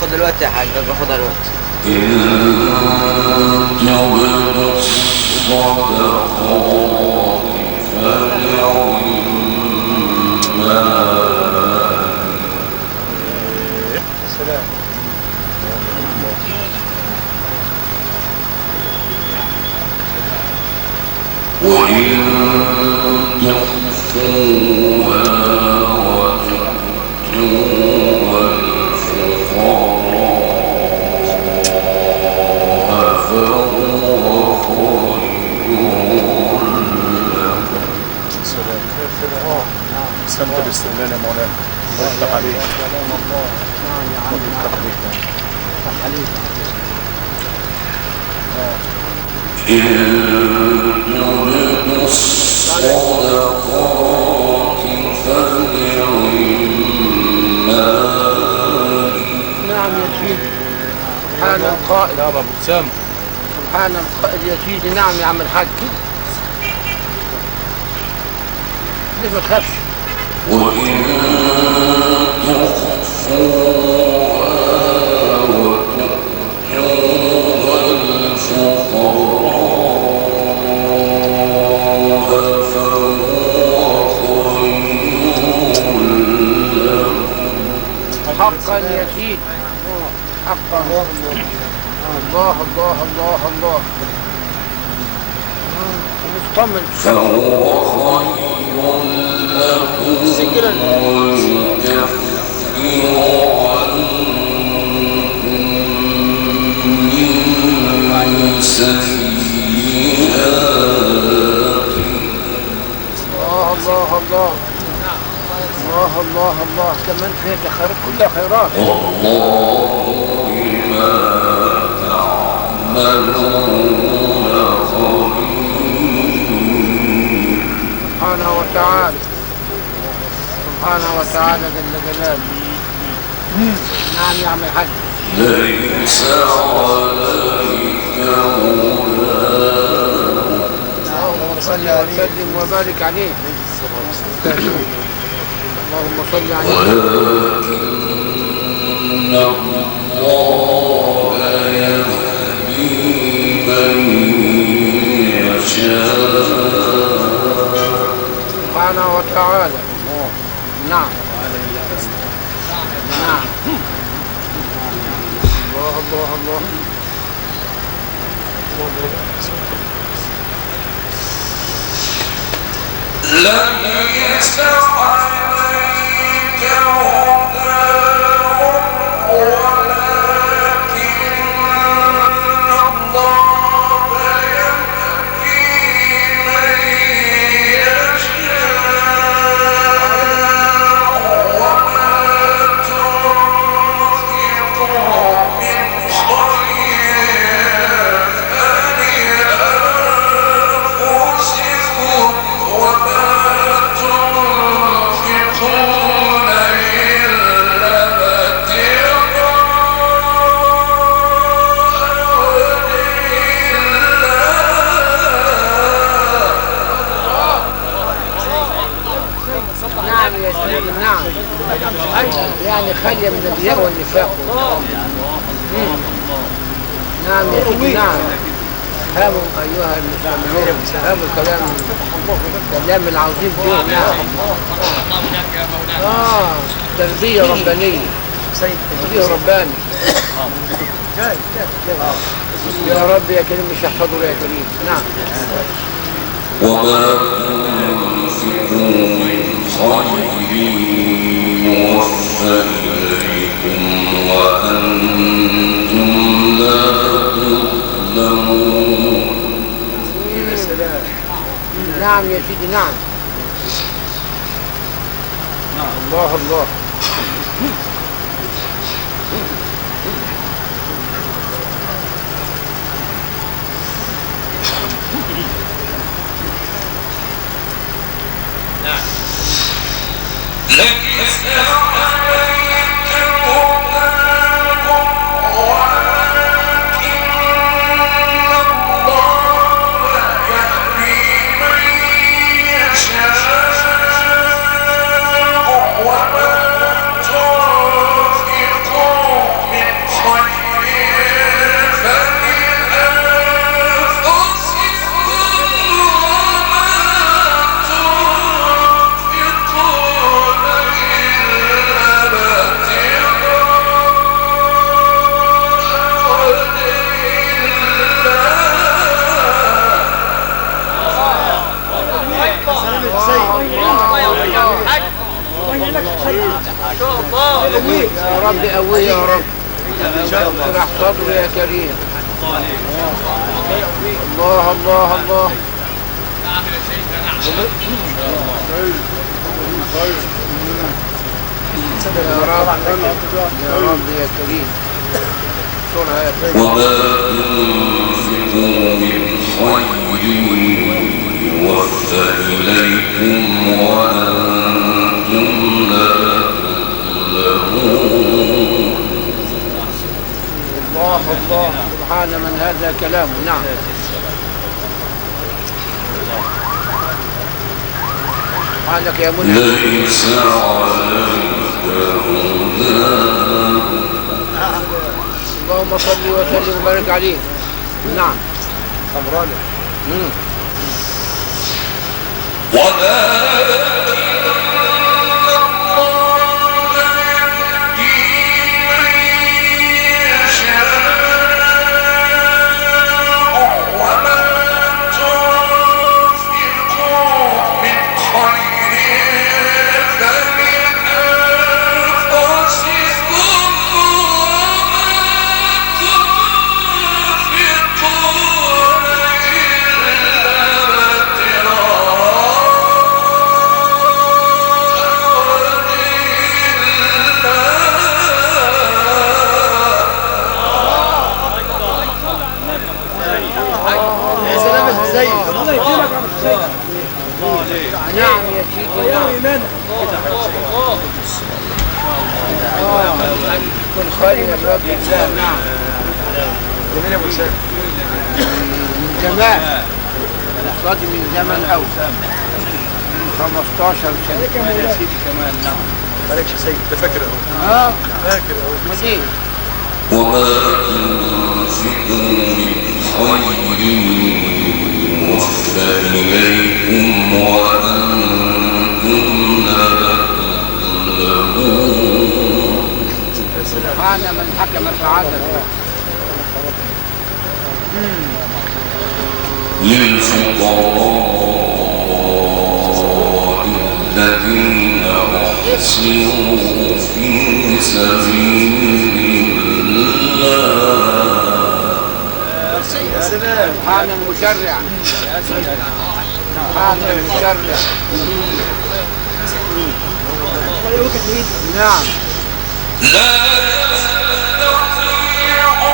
خد الوقت يا حاج، باخدها الوقت. سلام. وإن تخفوها وتؤتوها الفقراء فهو خير لكم. سلام. سنت الاستغلال يا مولانا. الله يفتح عليك. سلام الله. نعم يا عم. الله يفتح عليك. يفتح عليك. إن تبدوا الصدقات فنعما. نعم يا سيدي. سبحان القائل. يا أبو سام. سبحان القائل يا سيدي. نعم يا عم الحاج. ليه ما تخافش؟ وإن تخفوها وتؤتوها الفقراء فهو خير لكم. حقا يا سيدي. حقا. الله الله الله الله. مطمن. فهو خير لكم ويكفر عنكم من سيئاتكم. الله الله الله. الله الله الله. كمان فيك خيرات، كلها خيرات. والله بما تعملون خبير. سبحانه وتعالى. سبحانه وتعالى جل جلاله. نعم يا عم الحاج. ليس عليك هداهم اللهم صل وسلم وبارك عليه. اللهم صل عليه. ولكن الله يهدي من يشاء. سبحانه وتعالى. نعم. نعم. الله الله الله. لم يسعك هداهم ولكن الله يهدي من يشاء وما تنفقوا من خير فلأنفسكم وما تنفقون إلا نعم يا سيدي. نعم. يعني خالية من الرياء والنفاق. نعم يا سيدي. نعم. فهموا أيها المستمعون. فهموا كلام العظيم فيه. نعم. تربية ربانية. تربية رباني. يا رب يا كريم مش يحفظه يا كريم. نعم. وما تنفقوا من خير يوفى إليكم وأنتم لا تظلمون. نعم يا سيدي. نعم. الله الله. ليس عليك هداهم يا رب قوي يا رب. اشرح صدره يا كريم. الله الله الله. يا رب يا كريم. وما تنفقوا من خير يوفى إليكم وأنتم لا تظلمون. الله الله سبحان من هذا كلامه. نعم. سبحانك يا منى. ليس عليك هداهم. اللهم صل وسلم وبارك عليه. نعم. نعم يا سيدي. نعم. كن خير الرب الله. نعم. من زمان صادي من زمان أوي من 15 سنة يا سيدي كمان. نعم. مالكش يا سيد ده فاكر اهو. فاكر اهو. مدين. وما تنفقوا من خير يوفى إليكم وأنتم لا تظلمون. سبحان من حكم فعدل. للفقراء الذين أحصروا في سبيل الله. سبحان المشرع. سبحان المشرع. نعم. لا يستطيعون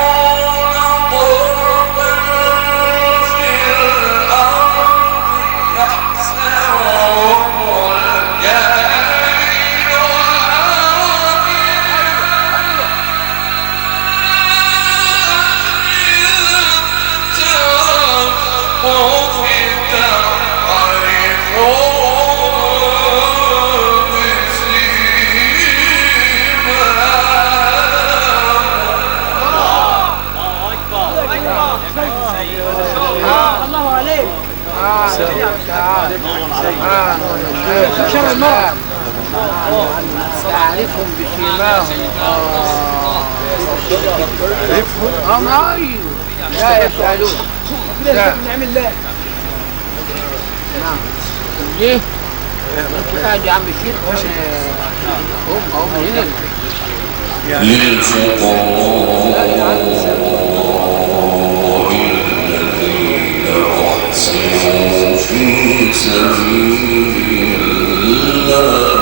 ضربا في الأرض يحسبهم الجاهل تعرفهم بسيماهم. تعرفهم؟ ايوه. لا يسألون. لا. نعمل لا. نعم. ليه؟ انت قاعد يا عم الشيخ. هم هنا. للفقراء الذين أحسنوا في سبيل الله.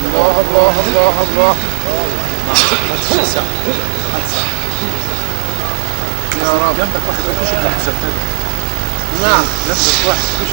الله الله الله الله. يا رب. جنبك واحد يخش المحسن. نعم. جنبك واحد يخش.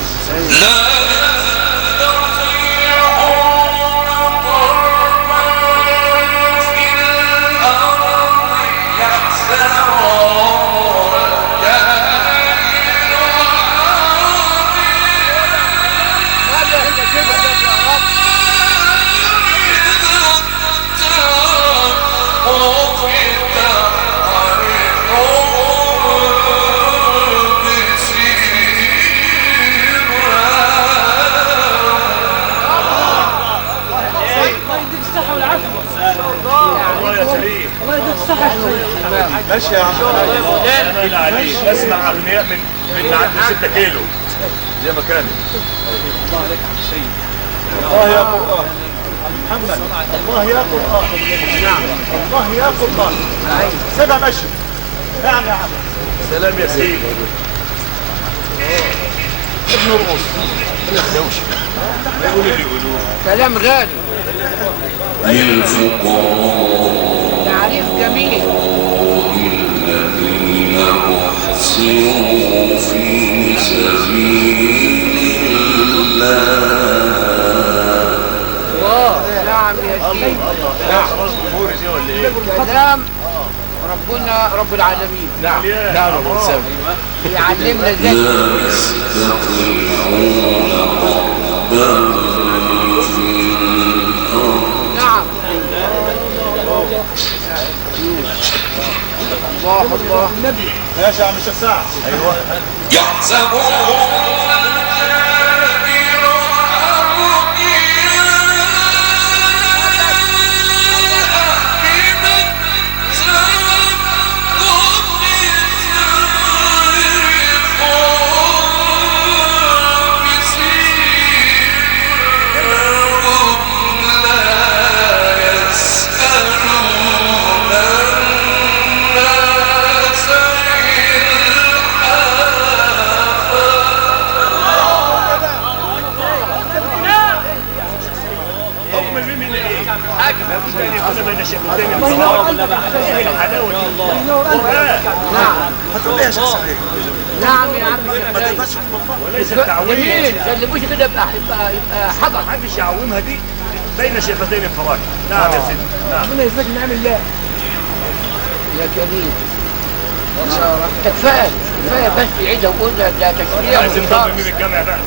ماشي يا عم. انا عليك اسمع اغنياء من عند 6 كيلو زي ما كانت. الله يا قرآن محمد، الله يا قرآن. نعم الله يا قرآن. سيبها ماشي. نعم يا عم. سلام يا سيدي. ابن الرؤوس يقول اللي يقولوه. كلام غالي، للفقراء تعريف جميل. الذين أحسنوا في سبيل الله. نعم يا سيدي، خلاص جمهوري دي ولا ايه؟ كلام ربنا رب العالمين. نعم نعم يعلمنا ازاي لا يستطيعون ضربا في الأرض. نعم. الله الله. ماشي يا عم الشيخ سعد. ايوه يحسبون بين الشفتين الحلاوه نعم يا عم. وليس التعويم. جميل، سلموش كده يبقى حضر. محدش يعومها دي بين شفتين الفراش. نعم يا سيدي. نعم. ربنا يجزاك نعم الله يا كريم. كفايه كفايه بس يعيدها ويقول ده تشريع لازم ومشارك. تضم الجامع بقى.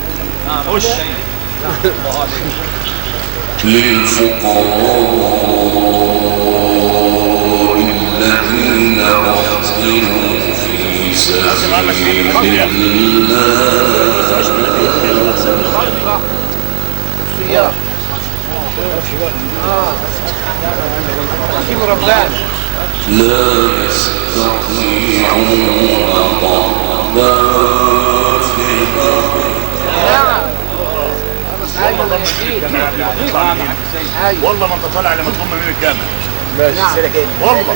خش. للفقراء الذين أحسنوا في سبيل الصيام. نسيب رمضان. لا يستطيعون ضربا في الأرض. نعم. ايوه يا سيدي. ايوه والله ما انت طالع لما تضم من الجامع. نعم. والله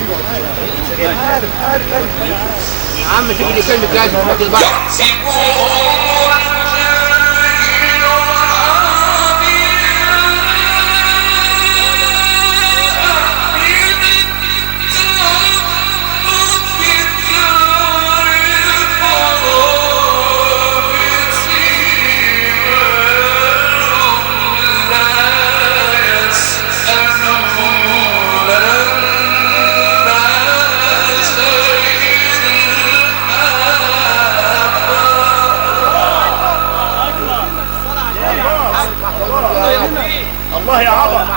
يا عم سيب لي كلمه لازم ناكل بعض. الله يا عظم.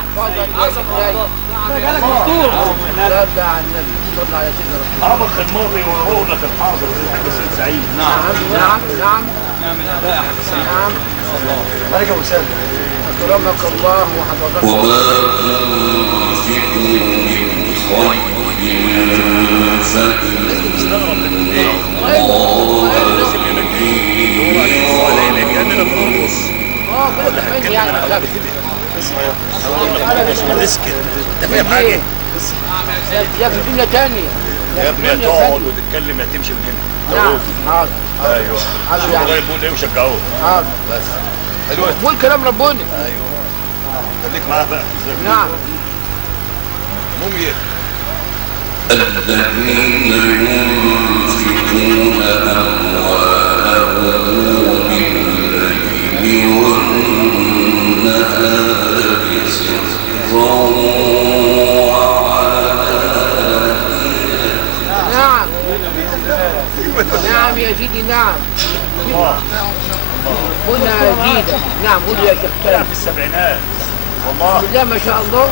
جالك مفتوح. لا ده على النبي صلى على سيدنا رسول الله. عمق الماضي ورونق الحاضر الحاج سيد سعيد. نعم نعم نعم نعم. عليك ابو سالم. اكرمك الله وحفظك. وما تنفقوا من خير كده يعني اسكت. انت فاهم حاجه؟ يا في الدنيا تانية يا ابني تقعد وتتكلم يا تمشي من هنا. نعم حاضر. ايوه حاضر يعني. الله يقول ايه وشجعوه. حاضر بس حلوه. قول كلام ربنا. ايوه خليك معاه بقى. نعم. مميت. الذين ينفقون أموالهم بالليل والنهار سرا وعلانية. نعم نعم يا سيدي. نعم هنا جيدة. نعم قول يا شيخ لا في السبعينات والله. بسم الله ما شاء الله.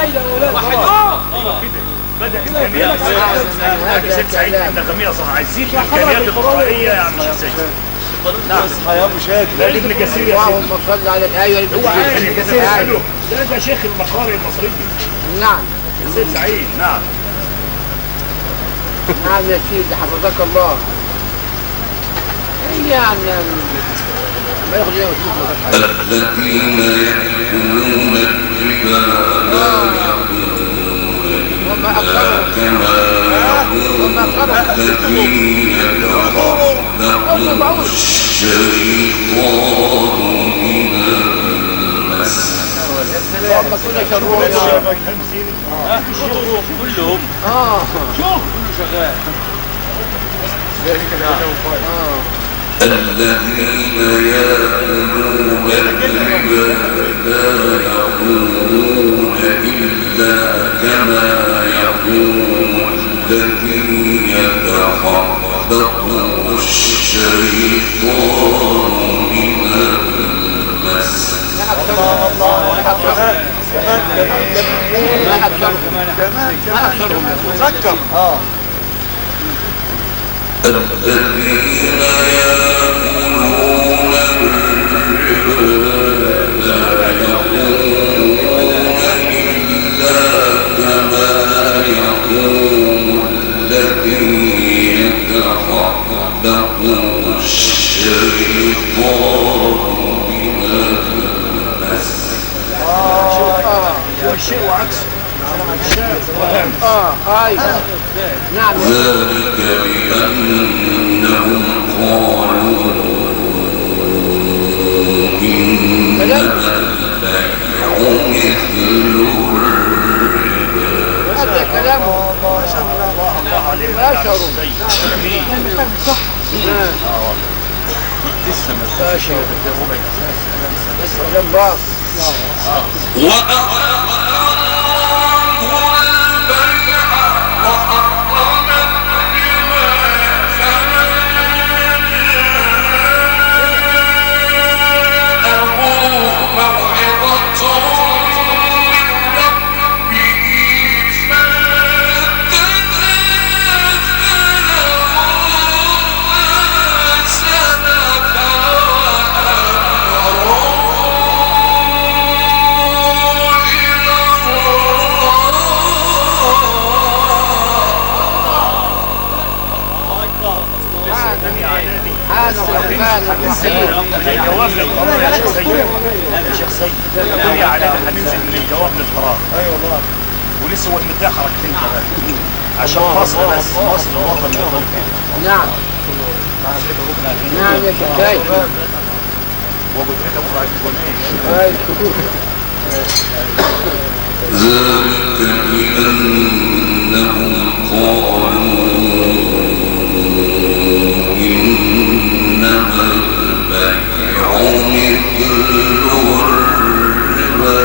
ايوه كده بدا امكانيات الشيخ سعيد عند جميع صح عايزين الامكانيات القرآنيه يا عم الشيخ سعيد. اصحى يا ابو شاكر. لا ابن كثير يا اللهم صل على ايوه هو عارف ابن كثير قاله ده شيخ المقارئ المصريه. نعم السيد سعيد نعم. نعم يا سيدي حفظك الله. يعني ما ياخذ يوم الذين يأكلون الربا لا يقومون إلا كما يقوم الذي يتخبطه الشيطان من المس. اللهم كل شرور كلهم كله شغال. الذين يأكلون الربا لا يقومون إلا كما يقوم الذي يتخبطه الشيطان من المس. ما أكثرهم تذكر الذين يأكلون الربا لا يقومون إلا كما يقوم الذي يتخبطه الشيطان من المس. والشيء وعكسه. ايوه نعم. ذلك بأنهم قالوا إنما البيع مثل الربا. هذا كلامه الله عليك لا شعور. لسه ما ماشي بس كلام باص. الجواب للقرار يا شيخ سيد. يا شيخ سيد الدنيا علينا هننزل من الجواب للقرار. ايوه والله. ولسه هو المداح حركتين كمان عشان مصر بس مصر الوطن الوطني. نعم نعم يا شيخ. وابو تريكه بكره هيكون ذلك بأنهم قالوا إنما البيع مثل الربا.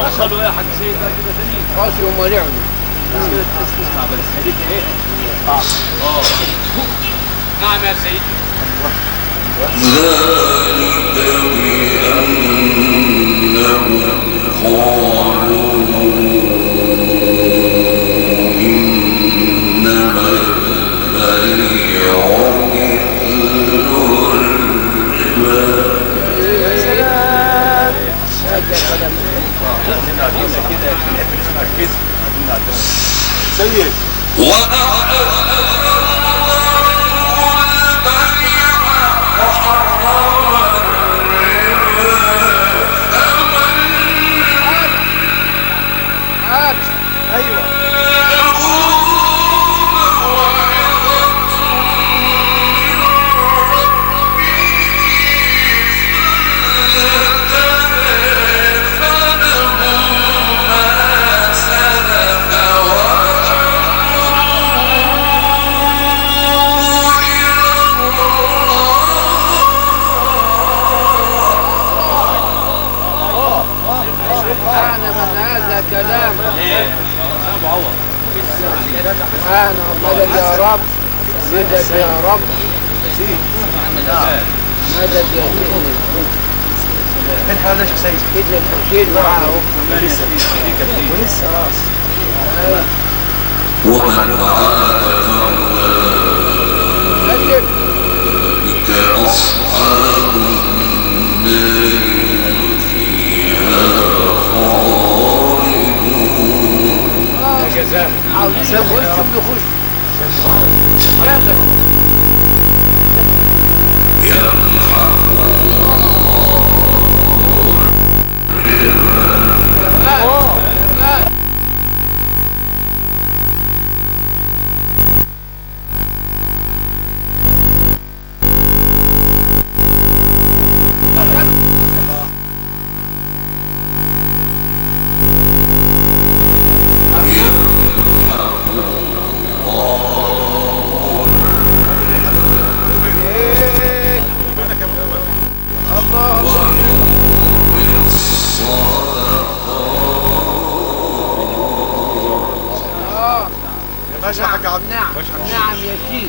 وصلوا يا حاج سيد بقى كده تاني. راسي ومالعني. اسمع بس هديك ايه؟ نعم يا سيدي. ذلك بأنهم قالوا إنما البيع مثل الربا. سيد كلام أنا مدد يا رب مدد يا رب مدد يا دين الحين هذا شيخ سيد سيدنا الحسين معاه لسه في كثير ولسه راس ومن عاد سلم فأولئك أصحاب النار هم فيها خالدون. جزاء عاوزين يخشوا بيخشوا لازم يمحق ماشي يا حاج عبد نعم نعم يا سيدي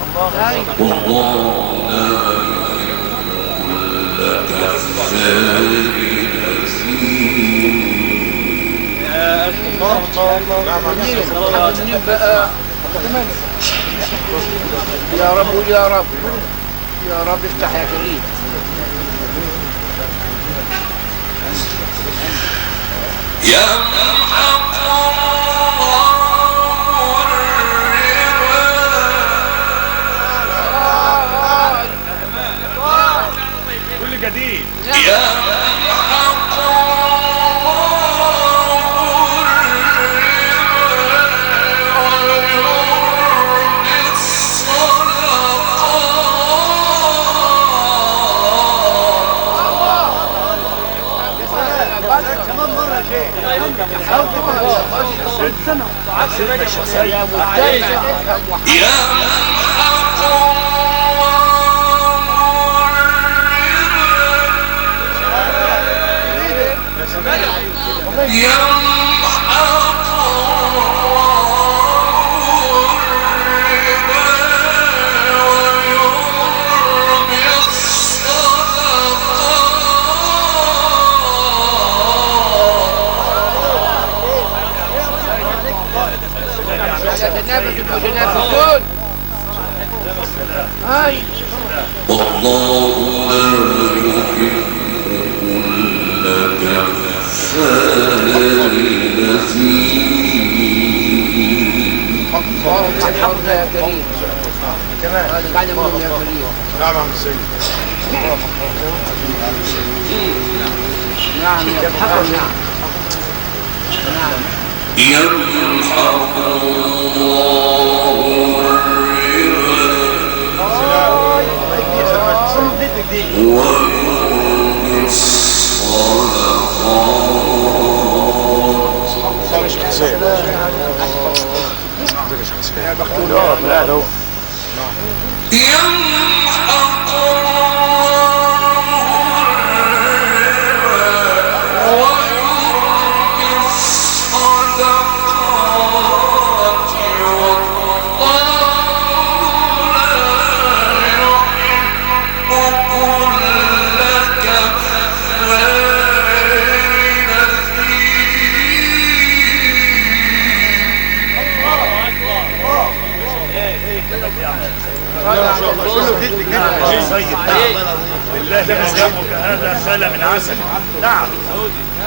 والله لا يحب كل كفار منين بقى يا رب يا رب يا رب افتح يا كريم يمحق كل جديد كمان مرة شيء سيدنا الشيخ سيد يا مستمع يتنافسون هاي والله لا يحب كل كفار الحرب يا كريم كمان بعد ما يا كريم نعم عم السيد نعم يا نعم نعم يمحق الله ويربي الصدقات. يمحق سيد بالله يسلمك هذا سال من عسل. نعم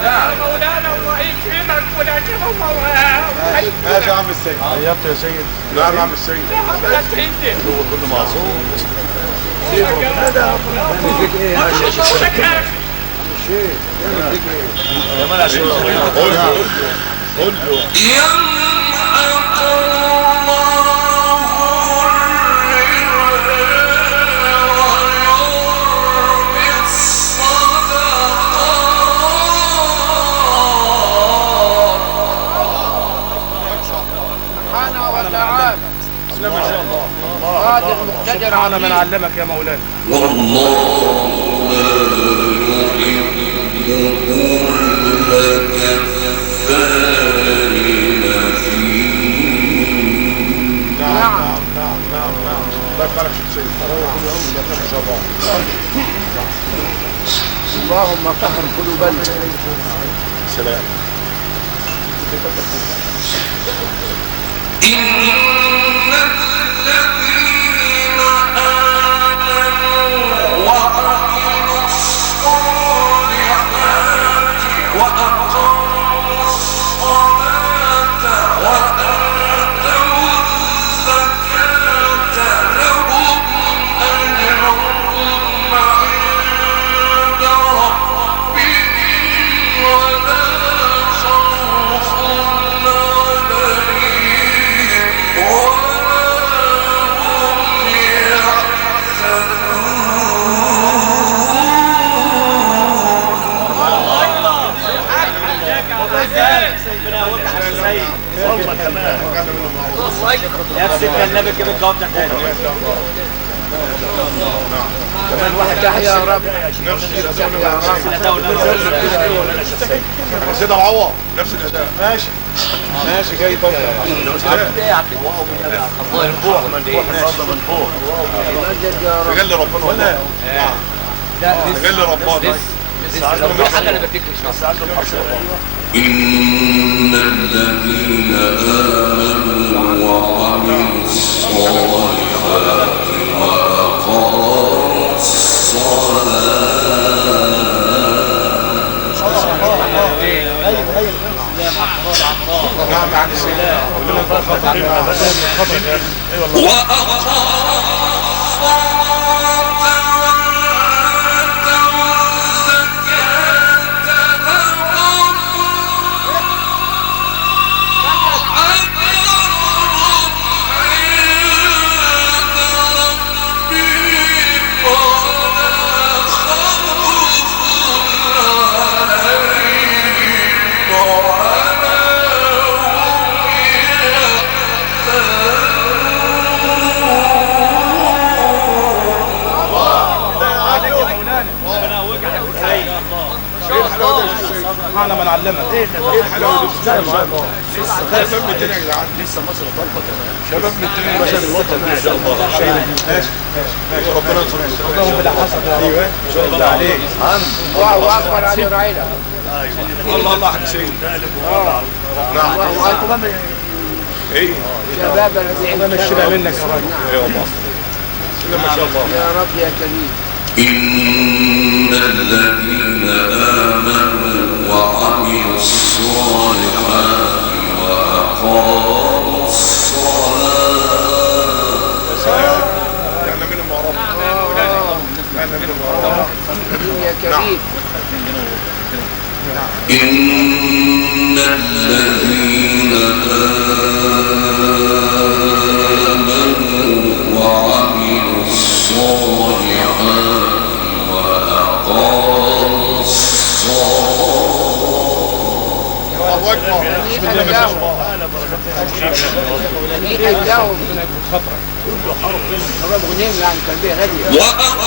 نعم مولانا الله يكرمك ولا تبغى مولانا ماشي يا عم السيد عيطت يا سيد نعم يا عم السيد لا تهدي هو كله معصوم هذا كافي كمان عشان قول له يمحق الله سبحانه وتعالى قادر مقتدر على من عليم علمك يا مولانا. والله لا يحب كل كفار أثيم. نعم الله يبارك فيك سيد اللهم طهر قلوبنا. سلام. نفس النبي كده الجواب ده تاني. كمان واحد تحيا يا رب. نفس الاداء نفس الاداء. سيدة معوض نفس الاداء. ماشي ماشي جاي طبعا. من فوق من فوق. مجد يا رب. تجلي ربنا والله. تجلي ربنا. حاجه انا بفتكر إن الذين آمنوا وعملوا الصالحات وأقاموا معنا ما نعلمها. ايه الحلاوه دي؟ شباب من الدنيا يا جدعان. لسه مصر طالبه كمان. شباب من الدنيا باشا الوطن ان شاء الله. ماشي ماشي ربنا ينصرك. اللهم بلا حسد. ايوه ان شاء الله عليك. الله اكبر علي راينا. الله الله حسين. نعم. الله اكبر. ايه شباب الذين مشينا منك يا راجل. ايوه والله. ما شاء الله. يا رب يا كريم. إن الذين آمنوا وعملوا الصالحات وأقاموا الصلاة احنا منهم يا رب. احنا منهم يا رب. يا كريم. إن الذين آمنوا وعملوا الصالحات وأقاموا الصلاة الله اكبر. بسم الله ما شاء الله. هنيئا لهم. شباب غنيم يعني تربيه هاديه. وأقاموا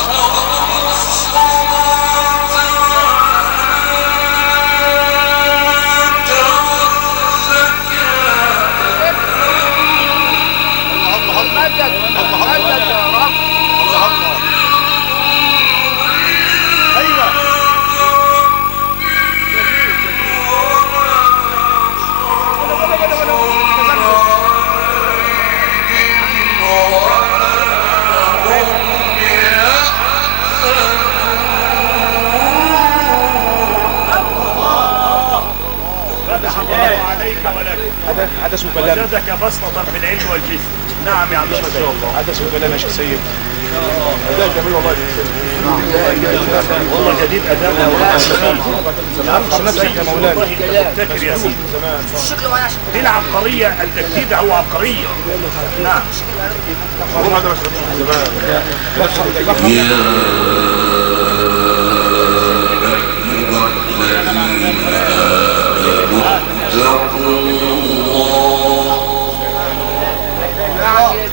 مجد مجد يا رب. ايوه عليك ولك. هذا اسمه كلام. وجدك بسطة في العلم والجسم. نعم يا عم ما شاء الله. هذا اسمه كلام يا شيخ سيد. ده جميل والله. والله جديد اداء نفسك يا مولانا. مبتكر يا سيدي. دي العبقريه، التجديد هو عبقريه. نعم. هذا مش زمان.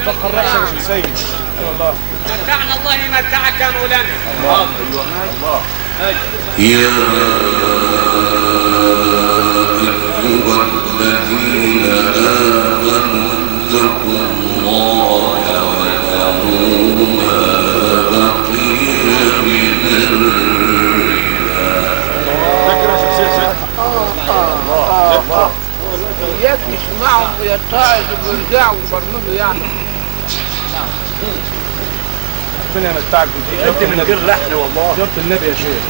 فخر رأسك يا شيخ سيد. اي والله. متعنا الله يمتعك يا مولانا. الله الله. يا أيها الذين آمنوا اتقوا الله وذروا ما بقي من الربا يتعظوا ويرجعوا ويبرمجوا يعني. ربنا يمتعك بيه. انت من غير لحن والله. زيارة النبي يا شيخ.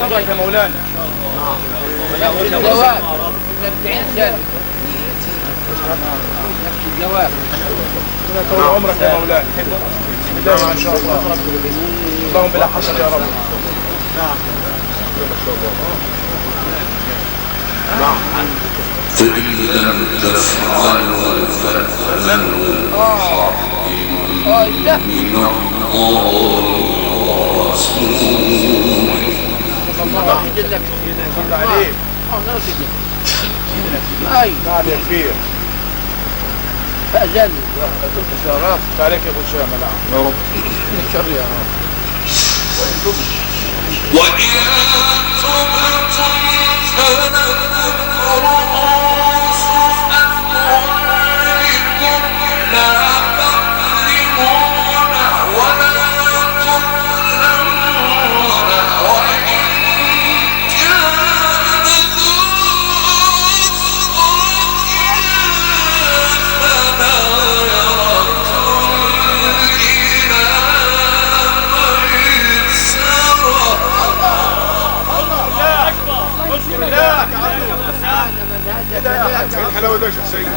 صدق يا مولانا. الجواب من 40 سنة نفس الجواب. طول عمرك يا مولانا. دائما ان شاء الله. اللهم بلا حسن يا رب. نعم. نعم. فإن لم تفعلوا فأذنوا بحرب من الله ورسوله. الله يدلك. صلى عليه. الله يدلك. أي. نعم يا كبير. فأذنوا. قلت يا رب. عليك يا ابو شامة. نعم. يا رب. الشر يا رب. وإن تبتم فلكم رؤوس أموالكم لا تظلمون ولا تظلمون وإن كان ذو عسرة فنظرة إلى ايه الحلاوه دي يا شيخ سيد؟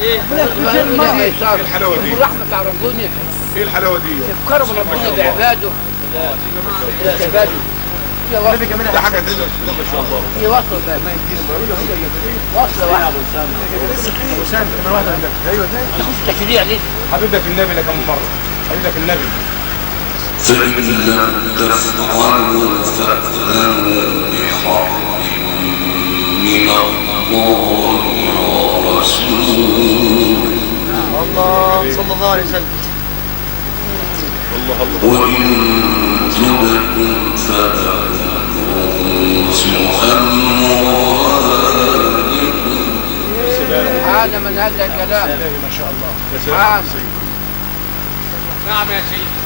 ايه الحلاوه دي؟ الرحمة بتاع ربنا. ايه الحلاوه دي؟ كرم ربنا بعباده. بعباده. النبي كمان ده حاجه تانية ما شاء الله. هي وصل بقى. وصل واحد. ابو سام كمان واحده عندك. ايوه تشريع لسه. حبيبك النبي لك كم مره. حبيبك النبي. فإن لم تفعلوا فأذنوا بحرب من الله ورسوله. الله صلى الله عليه وسلم. وإن تبتم فلكم رؤوس أموالكم. هذا من هذا الكلام. ما شاء الله. نعم يا سيدي.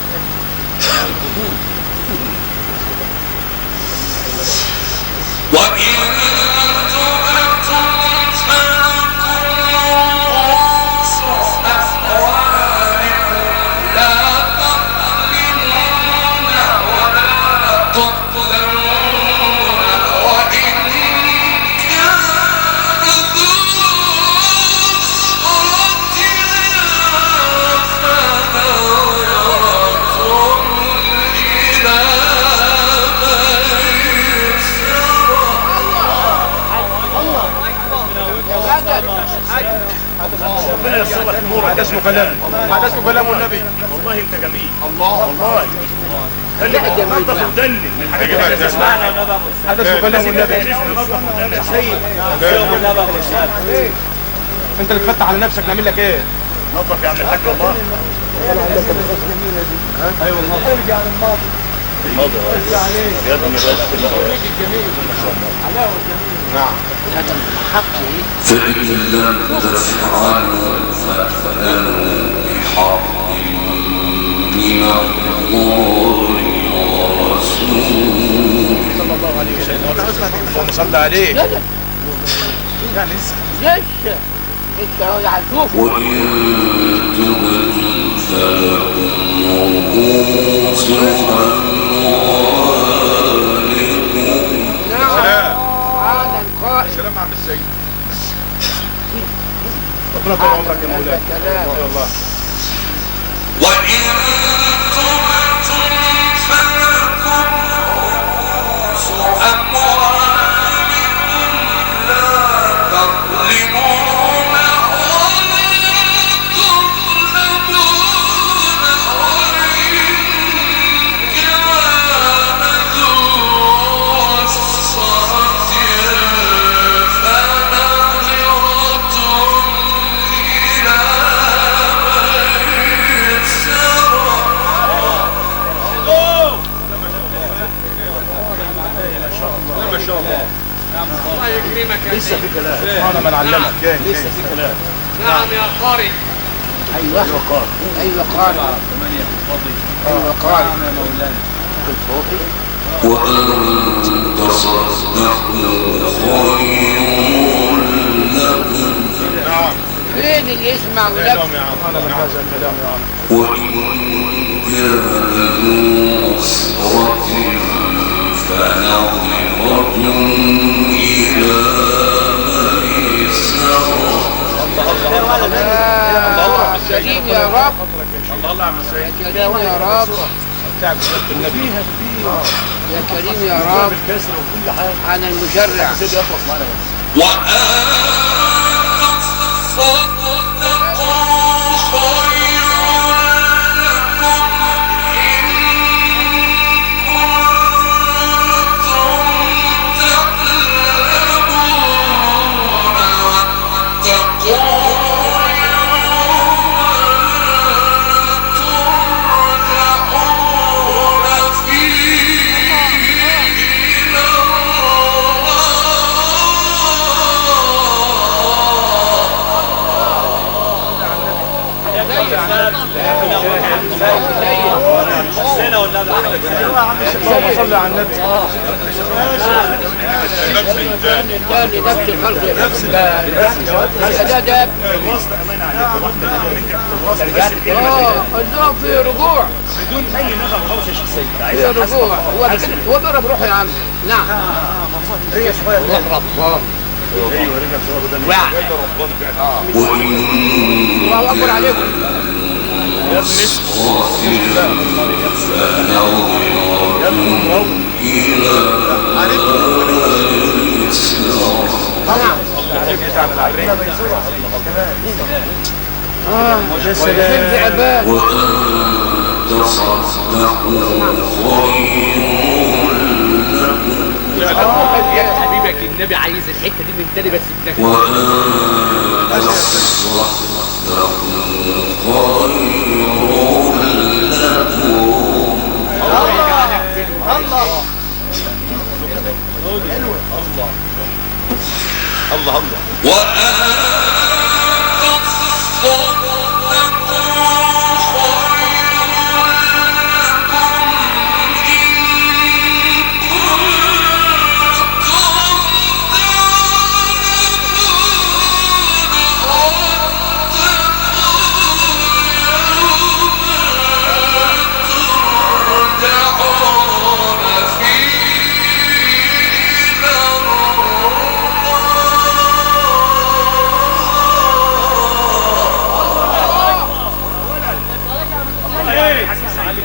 وإن تبتم فلكم رؤوس أموالكم لا تظلمون ولا تظلمون وإن كان ذو ربنا ييسر لك نورك. هذا اسمه كلام. هذا اسمه كلام النبي. والله انت جميل. الله والله خليك تنظف ودنن من الحاجات اللي بتسمعها. هذا اسمه كلام النبي. انت اللي تفتح على نفسك. نعمل لك ايه؟ نظف يا عم الحاج والله. ايوه والله. ارجع للماضي. يا ابني بس نعم. فإن لم تفعلوا فأذنوا بحرب من الله ورسوله. صلى الله عليه وسلم. اللهم صل عليه. يعني لسه هو يعزوك. وإن تبتم فلكم رؤوس أموالكم. سلام. هذا القائد. سلام عم السيد. ربنا طول عمرك يا مولانا. الله. وإن تبتم فلكم رؤوس أموالكم لا تظلمون ولا تظلمون لسه في كلام. سبحان من علمك. لسه في كلام. نعم يا قارئ. ايوه ايوه قارئ. ايوه قارئ يا مولانا. وأن تصدقوا خير لكم فين اللي يسمع ولك؟ سبحان من هذا الكلام يا عم. وإن كان ذو عسرة فنظرة إلى ميسرة. كريم يا رب. الله عم السيد. يا كريم يا رب. تعب النبي. يا كريم يا رب. بالكسر وكل حاجه. أنا المشرع. سيدي اخلص معنا بس. وأن تصدقوا خير لكم إن كنتم تعلمون واتقوا ترجعون فيه إلى اللهم صل على النبي. الثاني نفس الخلق الأدب. الوصل أمانة عليك. واحدة منك الوصل النوم في رجوع. بدون أي نظر خالص يا شيخ سيد. في رجوع. هو ضرب روحه يا عم. نعم. ريا صغير. الله أكبر عليكم. فين في عباد. يا حبيبك النبي عايز الحته دي من تاني بس بتاكل. الله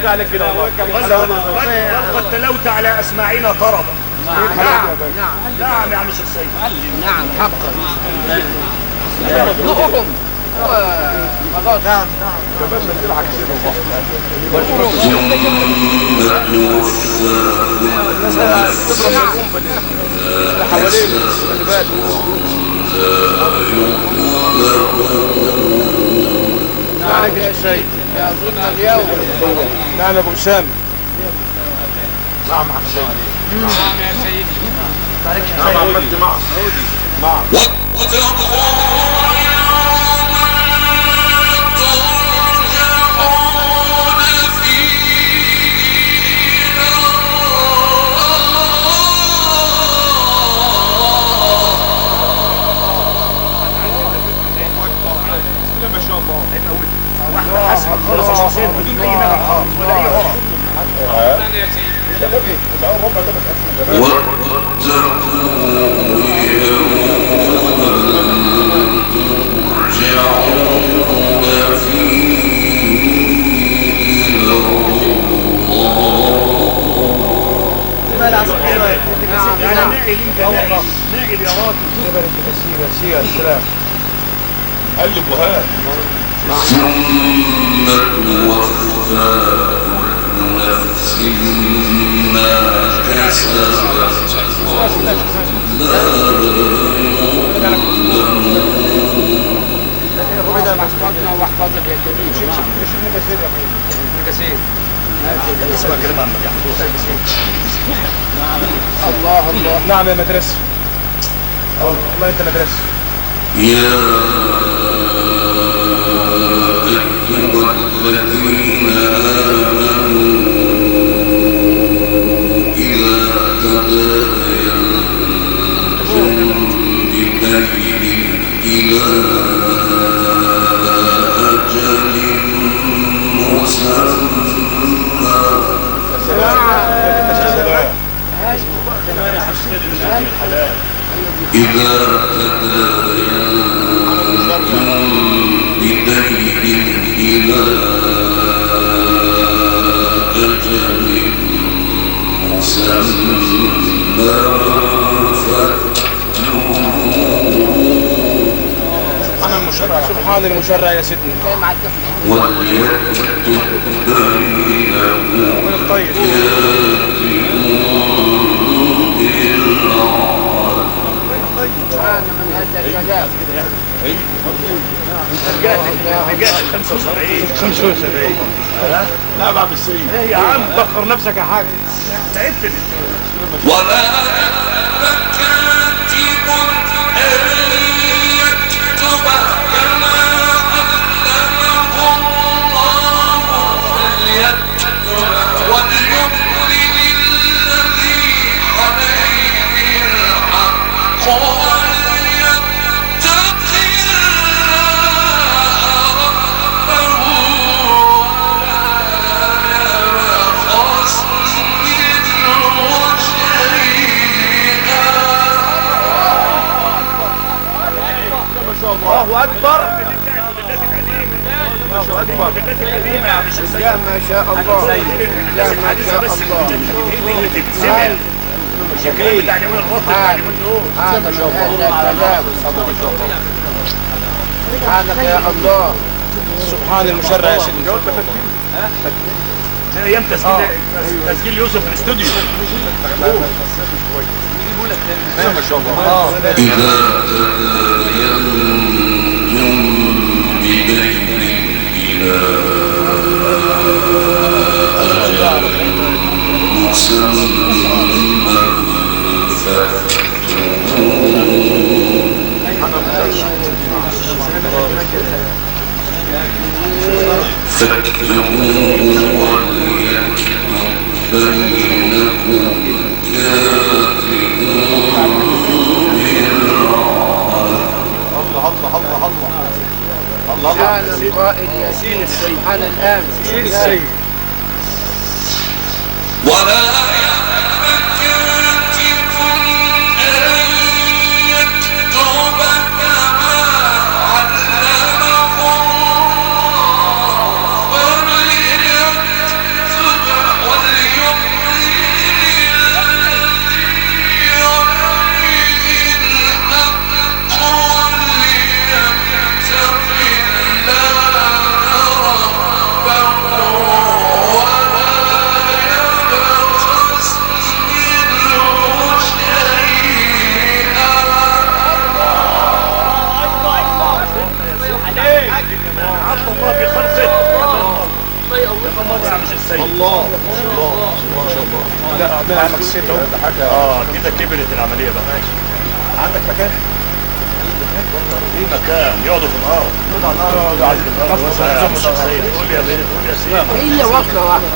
عليك كده والله. قد تلوت على أسماعنا طربا. نعم نعم يا عم الشيخ سيد. نعم حقا. نقهم. خلاص. نعم نعم يا سيد. يا ظلنا اليوم. نعم يا ابو اسامه. نعم يا حسين. نعم يا سيدي. نعم يا عمد معك. نعم. ما شاء الله. واحدة حسن خالص يا شيخ سيد بدون أي نظر خالص ولا أي عرف. نعم يا سيدي. يعني ناقل انت ناقل يا راجل. سير السلام. قلب وهات. ثم توفى كل نفس ما كسبت واحفظنا واحفظك يا كريم. مش ابن كثير يا اخي. ابن كثير. اسمع كلمة عنك يا حضور. الله الله. نعم يا مدرسة. والله انت لا درست. يا أيها الذين آمنوا إذا تداينتم بدين إلى أجل مسمى إذا تداينتم بدين إلى أجل مسمى سبحان المشرع يا سيدنا. وليكتب بينهم طيب أنا من هذا الكلام. رجعت 75 لا بعد السيد. ايه يا عم فخر نفسك يا حاج. تعبتني. ولا كاتب أن يكتب كما علمه الله فليكتب وليملل الذي عليه الحق وليتق الله ربه ولا يبخس منه شيئا. الله اكبر. الموديلات القديمه يا عم الشيخ سيد. لا ما شاء الله. لا ما شاء الله. اللي بتتسمع الشكاية بتاع اليومين الرفض بتاع اليومين دول. هذا من هذا الكلام. سبحانك يا الله. سبحان المشرع يا سيدنا. زي ايام تسجيل يوسف في الاستوديو. ما شاء الله. إذا تداينتم بدين إلى أجل مسمى فاكتبوه وليكتب بينكم كاتب سبحان القائل يا سيدي. سبحان الآن. السيد. ولا كاتب أن يكتب كما علمه الله فليكتب وليملل الذي عليه الحق وليتق الله ربه ولا يبخس منه شيئا. عطى الله في خلقه. الله يا عم الشيخ سيد. الله ما شاء الله. لا من عمك السيد اهو. كده كبرت العمليه بقى. عندك مكان؟ في مكان يقعدوا في الارض. يقعدوا على الأرض. وسع يا عم الشيخ سيد. قول يا بيه قول يا سيدي. هي وصلة واحدة.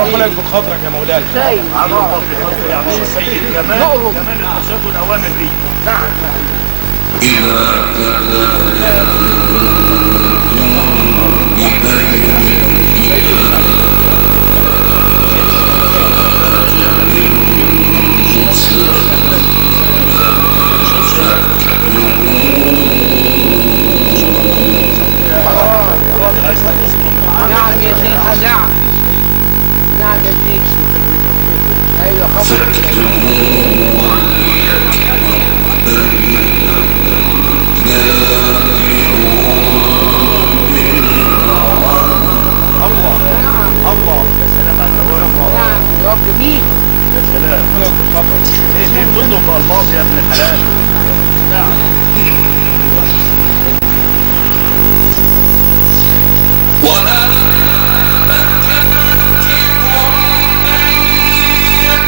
ربنا يكبر خاطرك يا مولاي. سيد. عم الله في خلقه يا عم الشيخ سيد. كمان النصيحة والاوامر دي. نعم. إذا تداينتم بدين إلى أجل مسمى نعم يا سيدي. نعم. نعم يا سيدي. أيوة خبر. فاكتبوه وليكتب بينكم الله يا سلام على الأوامر. نعم يا رب جميل. يا سلام. ايه بتطلب بالماضي يا ابن الحلال. نعم. ولا كاتب أن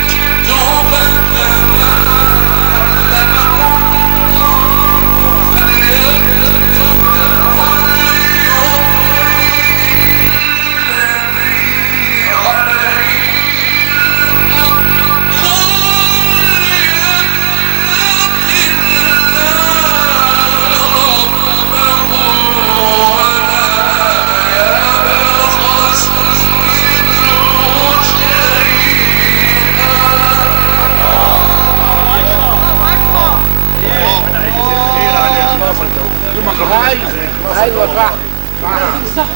ايوه صح صح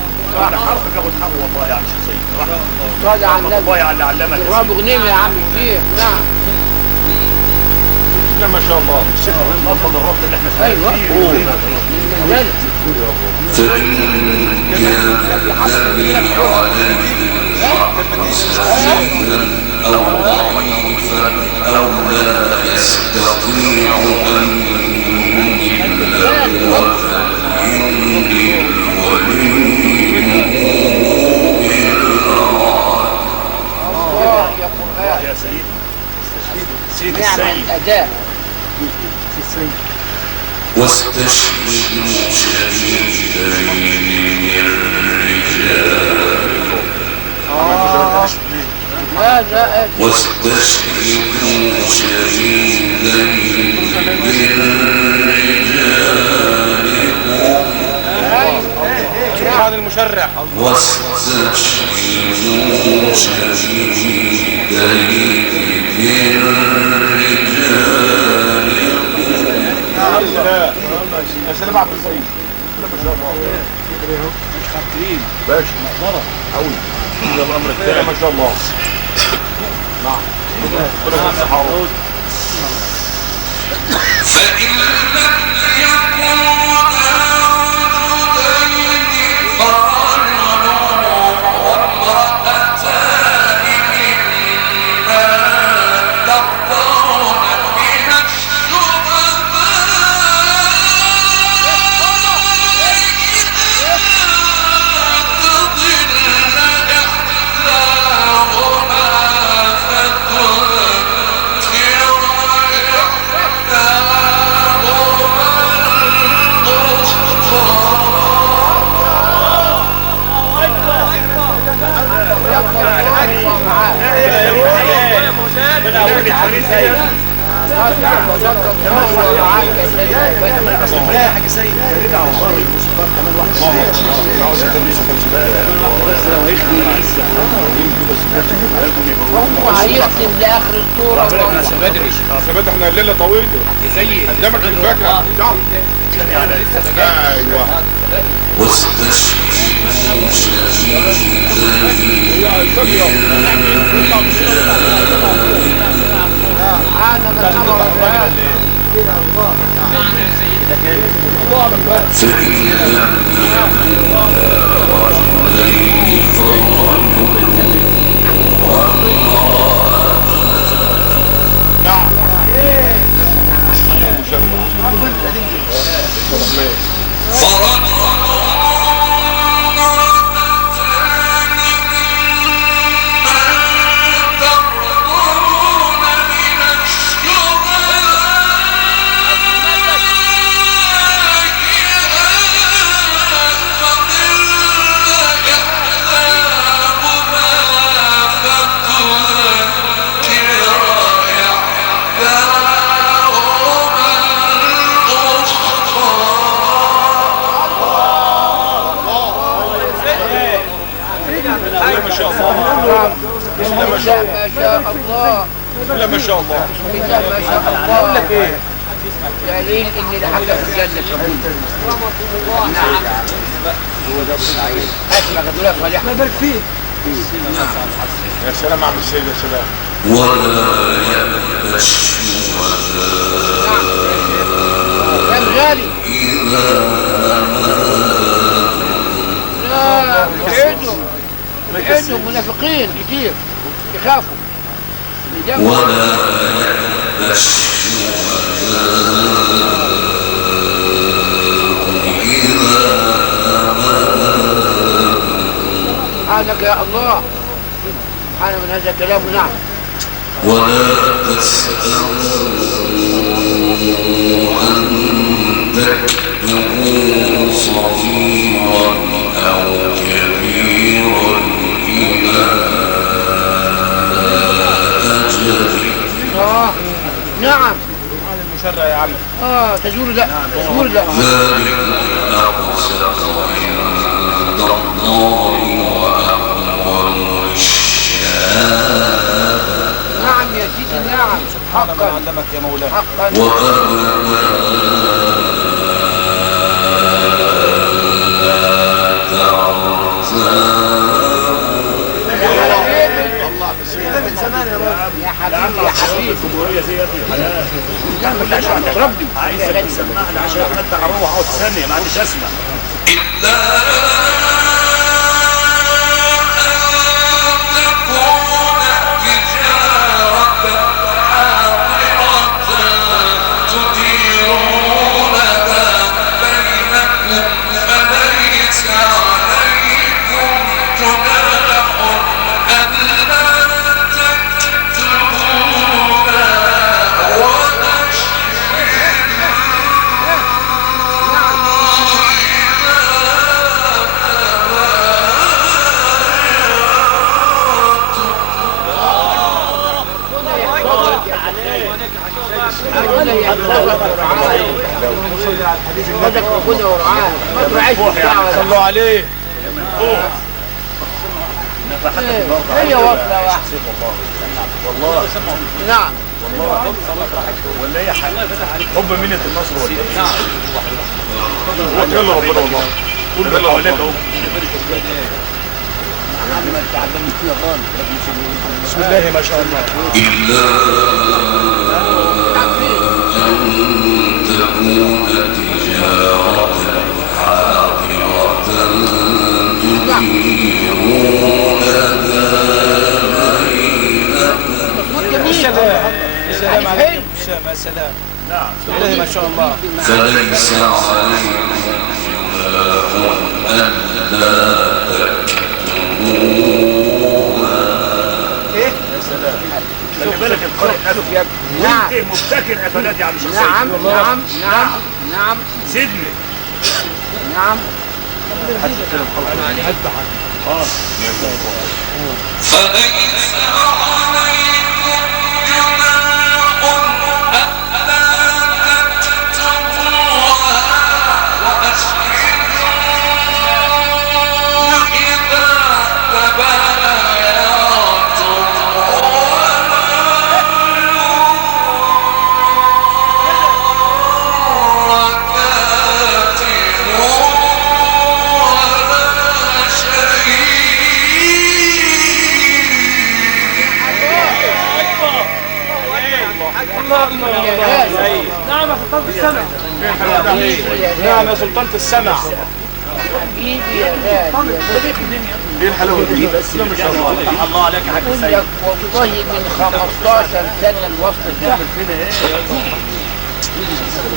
على حرف بياخد حقه والله يا عم شخصيا. صلى على النبي. والله على اللي علمك. اضربوا غنيم يا عم الشيخ. نعم ما شاء الله. الشيخ نفض الربط اللي احنا فيه. ايوه فإن كان الذي عليه سبيلا أو ضعيفا أو لا يستطيع أن يمل فليملل وليه الله يا سيدي. سيد نعم السيد. الاداء. واستشهدوا شهيدين من رجالكم واستشهدوا شهيدين من رجالكم عن المشرع. واستشهدوا شهيدين من يا سلام عبد السيد. ما شاء الله. مش خاطرين باشا نقدر قوي. ده الامر الثاني ما شاء الله. نعم. فإن لم يكن رجلين فرجل وامرأتان ممن ترضون من هيختم لاخر الصوره. بدري احنا الليله طويله قدامك الفكره. ايوه واستشهدوا شهيدين فإن لم يكن رجلين فرجل ما شاء الله. لا ما شاء الله. لا ما شاء الله. اقول لك ايه دليل ان الحاجه في الجنه كمان. نعم هو ده السعيد. اسمع قدوله صالح الله يبارك فيك. يا سلام عم السيد يا سلام. ولا يأبى الشهداء يا غالي لا بعيدهم منافقين كتير يخافوا. ولا يأبى سبحانك يا الله. سبحانه من هذا الكلام. نعم. ولا تسألوا أن تكتبوا صغيرا أو كبيرا إلى أجله. نعم. هذا المشرع يا عم. تزور لا تزور لا. ذلك أقسط عند الله وأقوم للشهادة. نعم يا سيدي. نعم حقا. علمك يا مولاي. حقا. يا حبيبي يا حبيبي الجمهوريه دي يا ابني حلال. لا مش عشان تضربني عايزك تسمعني عشان انت هروح اقعد ثانيه ما عنديش اسمع. صلوا عليه. هي وصلة واحدة والله نعم ولا هي حب منة النصر ولا ايه؟ نعم يلا ربنا والله. كل اللي حواليك اهو. بسم الله ما شاء الله. تكون تجارة حاضرة تديرونها سلام عليكم يا سلام. نعم بسم الله ما شاء الله. فليس عليكم جناح ألا خلي بالك القارئ قفل. نعم وانت مبتكر قفلات يا عم شخصية. نعم نعم نعم نعم سيبني. نعم فليس عليكم جناح ألا تكتبوها وأشهدوا إذا تبايعتم ولا كاتب ولا نعم يا سلطانة السمع. نعم يا سلطانة السمع. حبيبي يا غالي ايه الحلاوة دي؟ بس ما شاء الله. الله عليك يا حاج أقول سيد. لك والله من 15 سنة الوصل ده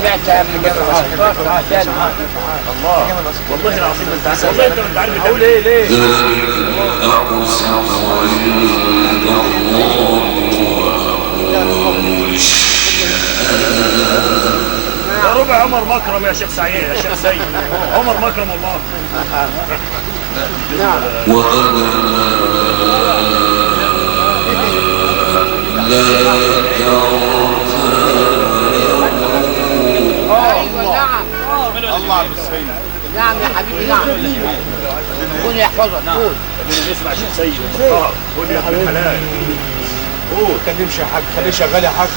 سمعتها من 15 سنة والله العظيم انت عارف والله انت مش عارف اقول ايه ليه؟ أقسط عند الله وأقول ده ربع عمر مكرم يا شيخ سعيد يا شيخ سيد. عمر مكرم والله. أيوة نعم الله عبد السيد. نعم يا حبيبي نعم قول يحفظك قول خلينا نسمع شيخ سيد المختار. قول يا ابن الحلال. قول كلمش يا حاج. خليه شغال يا حاج.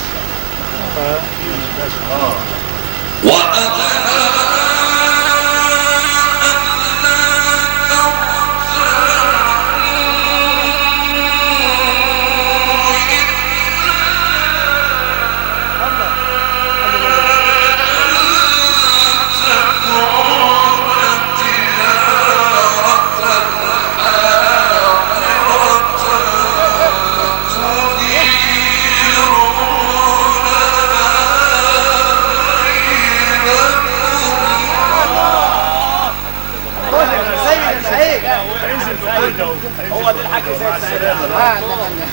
هو دي الحاجة سيد سعيد.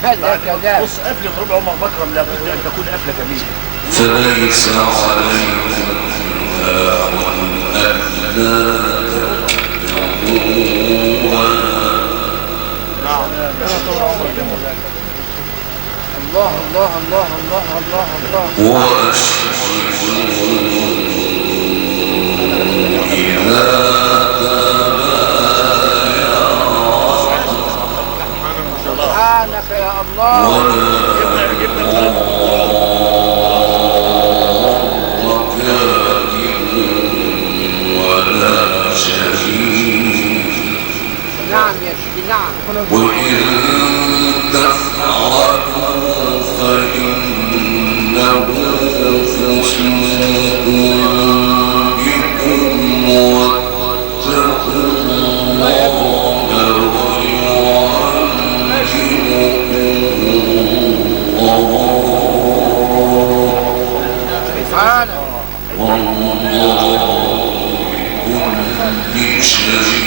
هذا كذا بص قفلة ربع عمر مكرم لابد ان تكون قفلة جميلة. فليس عليكم جناح ألا تكتبوها الله الله الله الله الله الله وأشهدوا إذا سبحانك يا الله ولا شهيد نعم يا سيدي نعم وإن تفعلوا شيء